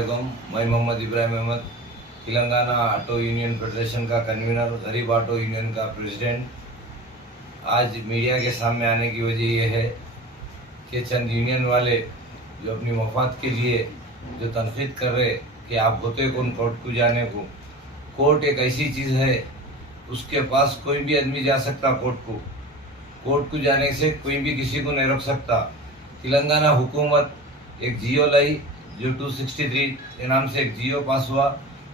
अस्सलामुअलैकुम। मैं Mohammed Ibrahim Ahmed, Telangana auto union federation का कन्वीनर, गरीब ऑटो यूनियन का प्रेसिडेंट। आज मीडिया के सामने आने की वजह यह है कि चंद यूनियन वाले जो अपनी मफाद के लिए जो तनकीद कर रहे कि आप होते कौन कोर्ट को जाने को। कोर्ट एक ऐसी चीज़ है, उसके पास कोई भी आदमी जा सकता कोर्ट को जाने से कोई भी किसी को नहीं रोक सकता। तेलंगाना हुकूमत एक जियो लाई जो 263 के नाम से एक जियो पास हुआ।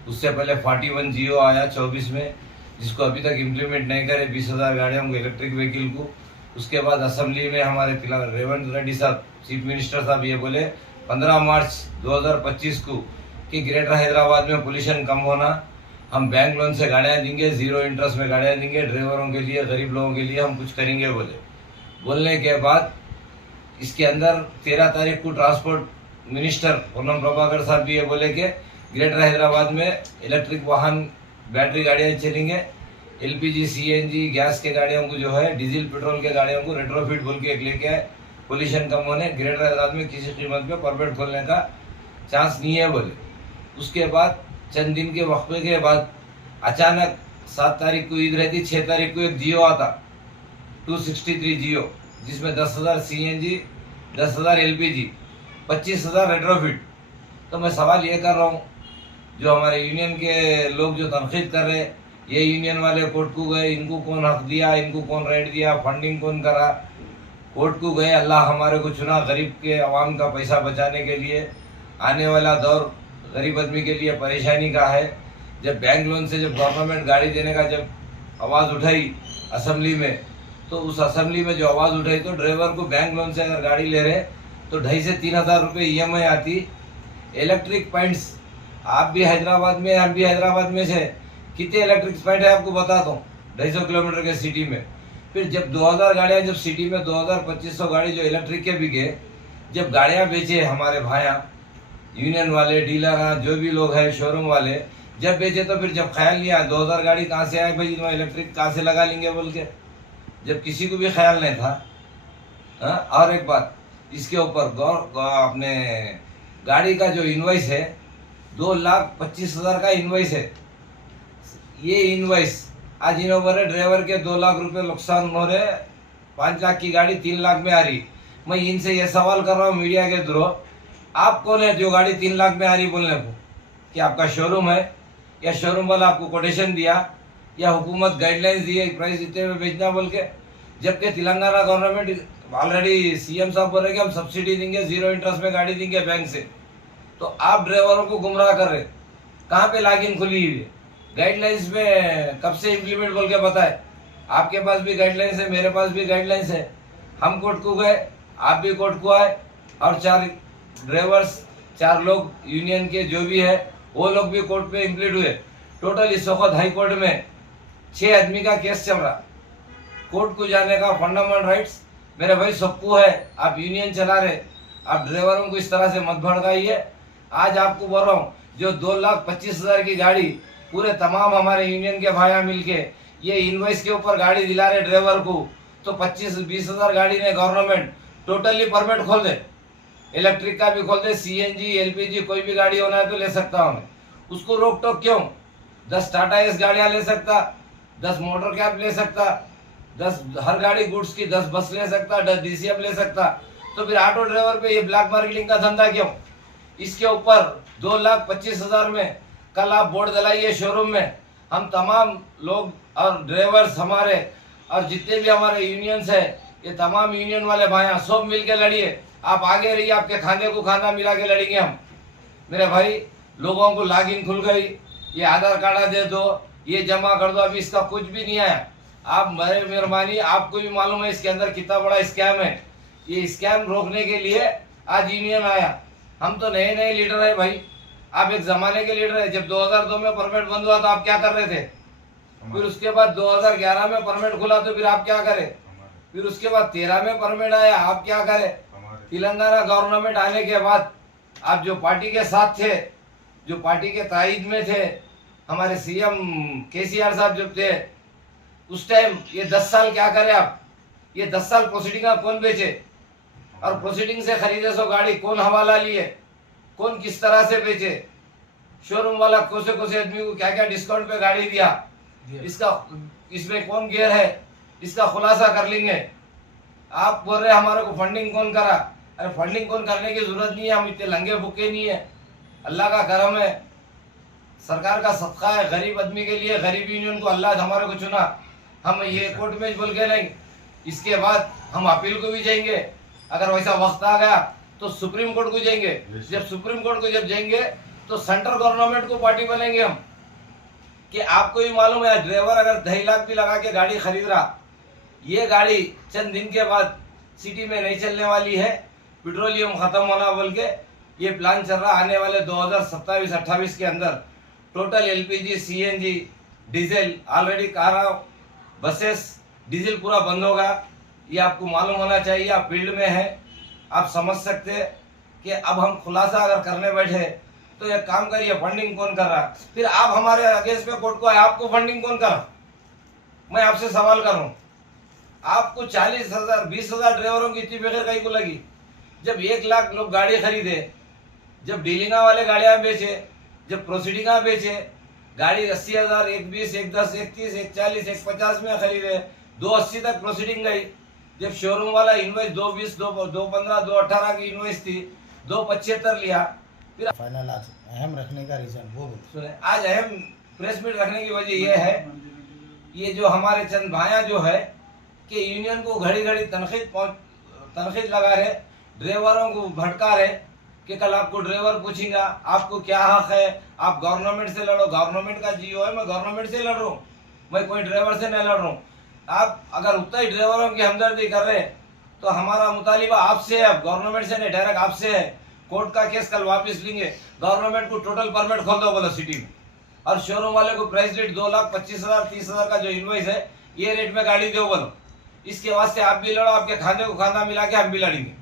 उससे पहले 41 जियो आया 24 में, जिसको अभी तक इम्प्लीमेंट नहीं करे 20,000 गाड़ियों को, इलेक्ट्रिक व्हीकल को। उसके बाद असेंबली में हमारे रेवंत रेड्डी साहब चीफ मिनिस्टर साहब ये बोले 15 मार्च 2025 को कि ग्रेटर हैदराबाद में पोल्यूशन कम होना, हम बैंक लोन से गाड़ियाँ देंगे, ज़ीरो इंटरेस्ट में गाड़ियाँ देंगे, ड्राइवरों के लिए, गरीब लोगों के लिए हम कुछ करेंगे बोलने के बाद इसके अंदर 13 तारीख को ट्रांसपोर्ट मिनिस्टर पूनम प्रभाकर साहब भी ये बोले कि ग्रेटर हैदराबाद में इलेक्ट्रिक वाहन, बैटरी गाड़ियाँ चलेंगे, एलपीजी सीएनजी गैस के गाड़ियों को जो है डीजल पेट्रोल के गाड़ियों को रेट्रोफिट बोल के एक लेके आए। पोल्यूशन कम होने ग्रेटर हैदराबाद में किसी कीमत पे परमिट खोलने का चांस नहीं है बोले। उसके बाद चंद दिन के वक्फे के बाद अचानक 7 तारीख को ईद रहती, 6 तारीख को एक जियो आता 263 जियो, जिसमें 10,000 सीएनजी, 10,000 एलपीजी, 25,000 रेट्रोफिट। तो मैं सवाल ये कर रहा हूँ, जो हमारे यूनियन के लोग जो तनकीद कर रहे, ये यूनियन वाले कोर्ट को गए, इनको कौन हक दिया, इनको कौन राइट दिया, फंडिंग कौन करा, कोर्ट को गए, अल्लाह हमारे को चुना गरीब के अवाम का पैसा बचाने के लिए। आने वाला दौर गरीब आदमी के लिए परेशानी का है। जब बैंक लोन से जब गवर्नमेंट गाड़ी देने का जब आवाज़ उठाई असेंबली में, तो उस असेंबली में जो आवाज़ उठाई तो ड्राइवर को बैंक लोन से अगर गाड़ी ले रहे तो 2,500 से 3,000 रुपये EMI आती। इलेक्ट्रिक पॉइंट्स, आप भी हैदराबाद में, हम भी हैदराबाद में से, कितने इलेक्ट्रिक पॉइंट है आपको बता दो 250 किलोमीटर के सिटी में। फिर जब 2,000 गाड़ियाँ, जब सिटी में 2,000-2,500 गाड़ी जो इलेक्ट्रिक के बिके, जब गाड़ियाँ बेचे हमारे भाइयाँ यूनियन वाले, डीलर, जो भी लोग हैं शोरूम वाले, जब बेचे तो फिर जब ख्याल नहीं आया 2,000 गाड़ी कहाँ से आए भाई, इलेक्ट्रिक कहाँ से लगा लेंगे बोल के, जब किसी को भी ख्याल नहीं था। और एक बात इसके ऊपर अपने गाड़ी का जो इनवॉइस है 2,25,000 का इनवॉइस है। ये इनवॉइस आज इन ओवर है, ड्राइवर के 2 लाख रुपए नुकसान हो रहे, 5 लाख की गाड़ी 3 लाख में आ रही। मैं इनसे ये सवाल कर रहा हूँ मीडिया के थ्रू, आप कौन है जो गाड़ी 3 लाख में आ रही बोलने को? कि आपका शोरूम है, या शोरूम वाला आपको कोटेशन दिया, या हुकूमत गाइडलाइंस दी है प्राइस इतने में बेचना बोल के? जबकि तेलंगाना गवर्नमेंट ऑलरेडी सीएम साहब बोल रहे कि हम सब्सिडी देंगे, ज़ीरो इंटरेस्ट में गाड़ी देंगे बैंक से। तो आप ड्राइवरों को गुमराह कर रहे, कहाँ पे लॉगिन खुली हुई है? गाइडलाइंस में कब से इम्प्लीमेंट बोल के बताए? आपके पास भी गाइडलाइंस है, मेरे पास भी गाइडलाइंस है। हम कोर्ट को गए, आप भी कोर्ट को आए, और 4 ड्राइवर्स, 4 लोग यूनियन के जो भी है वो लोग भी कोर्ट पे इम्प्लीट हुए। टोटल इस वक्त हाई कोर्ट में 6 आदमी का केस चल रहा। कोर्ट को जाने का फंडामेंटल राइट्स मेरे भाई सबको है। आप यूनियन चला रहे, आप ड्राइवरों को इस तरह से मत भड़काइए। आज आपको बोल रहा हूँ, जो 2,25,000 की गाड़ी पूरे तमाम हमारे यूनियन के भाइयाँ मिलके ये इनवॉइस के ऊपर गाड़ी दिला रहे ड्राइवर को, तो 25-20,000 गाड़ी ने गवर्नमेंट टोटली परमिट खोल दे, इलेक्ट्रिक का भी खोल दे, सीएनजी, एलपीजी कोई भी गाड़ी होना है तो ले सकता हूँ मैं। उसको रोक टोक क्यों? 10 टाटा एस गाड़ियाँ ले सकता, 10 मोटर कैब ले सकता, 10 हर गाड़ी गुड्स की 10 बस ले सकता, 10 DCM ले सकता। तो फिर ऑटो ड्राइवर पे ये ब्लैक मार्केटिंग का धंधा क्यों? इसके ऊपर 2,25,000 में कल आप बोर्ड दिलाइए शोरूम में, हम तमाम लोग और ड्राइवर्स हमारे और जितने भी हमारे यूनियंस है, ये तमाम यूनियन वाले भाइयाँ सब मिल के लड़िए। आप आगे रहिए, आपके खाने को खाना मिला के लड़ेंगे हम। मेरे भाई लोगों को लॉगिन खुल गई, ये आधार कार्ड दे दो, ये जमा कर दो, अभी इसका कुछ भी नहीं आया। आप मेहरबानी, आपको भी मालूम है इसके अंदर कितना बड़ा स्कैम है। ये स्कैम रोकने के लिए आज यूनियन आया। हम तो नए नए लीडर है भाई, आप एक जमाने के लीडर है। जब 2002 में परमिट बंद हुआ तो आप क्या कर रहे थे? फिर उसके बाद 2011 में परमिट खुला तो फिर आप क्या करे? फिर उसके बाद 13 में परमिट आया, आप क्या करे? तेलंगाना गवर्नमेंट आने के बाद आप जो पार्टी के साथ थे, जो पार्टी के तायद में थे, हमारे CM KCR साहब जब थे उस टाइम, ये 10 साल क्या करे आप? ये 10 साल प्रोसीडिंग कौन बेचे? और प्रोसीडिंग से खरीदे सो गाड़ी कौन हवाला लिए? कौन किस तरह से बेचे, शोरूम वाला कोसे कोसे आदमी को क्या क्या डिस्काउंट पे गाड़ी दिया, इसका इसमें कौन गियर है, इसका खुलासा कर लेंगे। आप बोल रहे हमारे को फंडिंग कौन करा, अरे फंडिंग कौन करने की जरूरत नहीं है, हम इतने लंगे भुके नहीं है। अल्लाह का करम है, सरकार का सदका है, गरीब आदमी के लिए गरीब यूनियन को अल्लाह हमारे को चुना। हम ये कोर्ट में बोल के नहीं, इसके बाद हम अपील को भी जाएंगे। अगर वैसा वक्त आ गया तो सुप्रीम कोर्ट को जाएंगे। जब सुप्रीम कोर्ट को जब जाएंगे तो सेंट्रल गवर्नमेंट को पार्टी बनेंगे हम, कि आपको भी मालूम है ड्राइवर अगर 2.5 लाख भी लगा के गाड़ी खरीद रहा, ये गाड़ी चंद दिन के बाद सिटी में नहीं चलने वाली है, पेट्रोलियम खत्म होना बोल के ये प्लान चल रहा। आने वाले 2027-28 के अंदर total LPG, CNG, diesel, already कारा, बसेस, डीजल पूरा बंद होगा। ये आपको मालूम होना चाहिए, आप फील्ड में हैं, आप समझ सकते हैं कि अब हम खुलासा अगर करने बैठे तो एक काम करिए, फंडिंग कौन कर रहा, फिर आप हमारे अगेंस्ट में कोर्ट को आए, आपको फंडिंग कौन कर रहा। मैं आपसे सवाल करूं, आपको 40,000 20,000 ड्राइवरों की इतनी फिक्र कहीं को लगी। जब 1 लाख लोग गाड़ी खरीदे, जब डीलिंगा वाले गाड़ियां बेचे, जब प्रोसीडिंगा बेचे, गाड़ी 80,000, 120, 110, 130, 140, 150 में खरीदे, 280 तक प्रोसीडिंग गई। जब शोरूम वाला इनवॉइस 220, 215, 218 की इनवॉइस थी, 275 लिया। फिर फाइनल आज अहम रखने का रीजन वो बोलो। आज अहम प्रेस मीट रखने की वजह यह है, ये जो हमारे चंद भाइयां जो है कि यूनियन को घड़ी घड़ी तनखीद लगा रहे, ड्राइवरों को भटका रहे कि कल आपको ड्राइवर पूछेगा आपको क्या हक है, आप गवर्नमेंट से लड़ो, गवर्नमेंट का जीओ है, मैं गवर्नमेंट से लड़ रहा हूँ, मैं कोई ड्राइवर से नहीं लड़ रहा हूँ। आप अगर उतना ही ड्राइवरों की हमदर्दी कर रहे तो हमारा मुतालिबा आपसे है, गवर्नमेंट से नहीं, डायरेक्ट आपसे है। कोर्ट का केस कल वापस लेंगे, गवर्नमेंट को टोटल परमिट खोल दो बोलो सिटी में, और शोरूम वाले को प्राइस रेट 2,25,000 30,000 का जो इनवॉइस है ये रेट में गाड़ी दो बोलो। इसके वास्ते आप भी लड़ो, आपके खाने को खाना मिला के हम भी लड़ेंगे।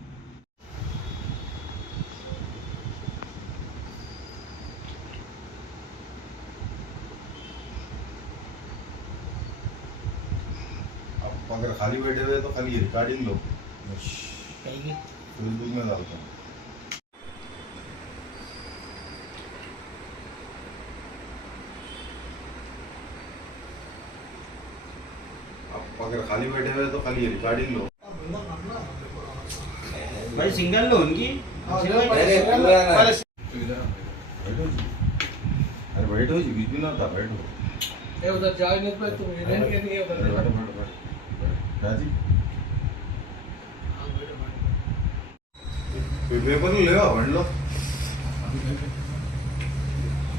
अगर खाली बैठे हुए तो खाली रिकॉर्डिंग लो, कहेगी फेसबुक में डालता हूँ। आप अगर खाली बैठे हुए तो खाली रिकॉर्डिंग लो। भाई सिंगल लो उनकी अरे बैठो जी, बीच में ना था, बैठो। उधर जा नहीं पाए तुम, इधर के नहीं है उधर। बैठो बैठो बैठो राजी पेपर ले आओ, भर लो।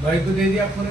भाई को दे दिया आपने।